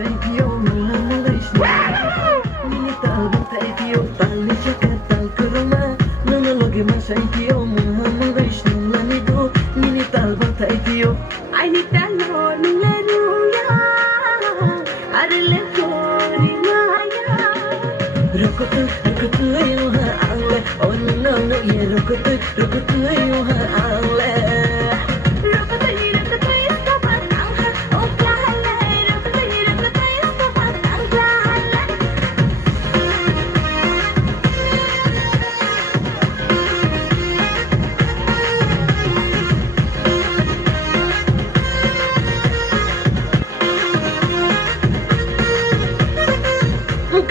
شايفيو ملهم ليشنا مني تالبن تايفيو تالي شكتا الكرما نانا لوجي ما شايفيو ملهم ليشنا لانيدو مني تالبن تايفيو عيني تالو نلارويا أرلي فوري مايا ركض ركض يوها على oh no no yeah ركض يوها على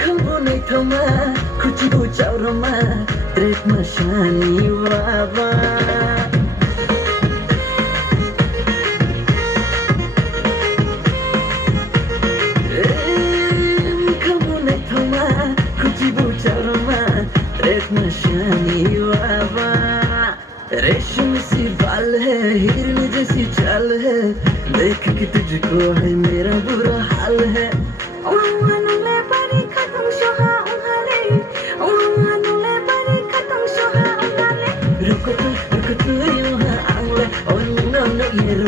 Kau thoma kuchibu chaurama trek mashani baba Kau thoma kuchibu chaurama trek mashani baba रेशम सी बाल है हिरन जैसी चाल है देख के तुझको है मेरा बुरा हाल है ركض يوها على oh no no yeah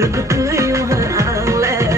ركض يوها على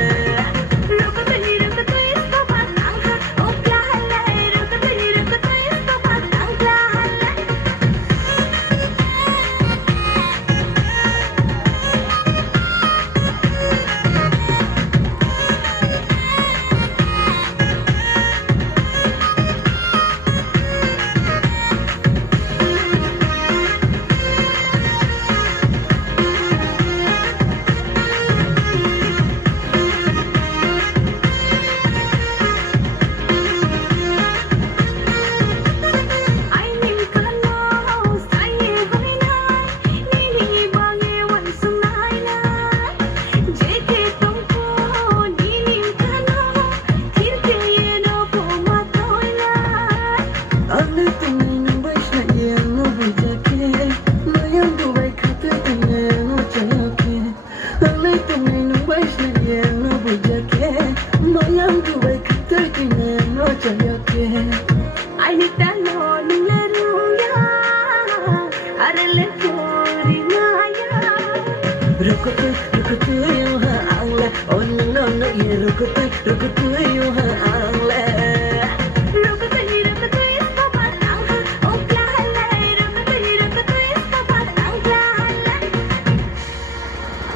عيني تالو نلارويا أرلي فوري مايا ركض يوها على oh no no yeah ركض يوها على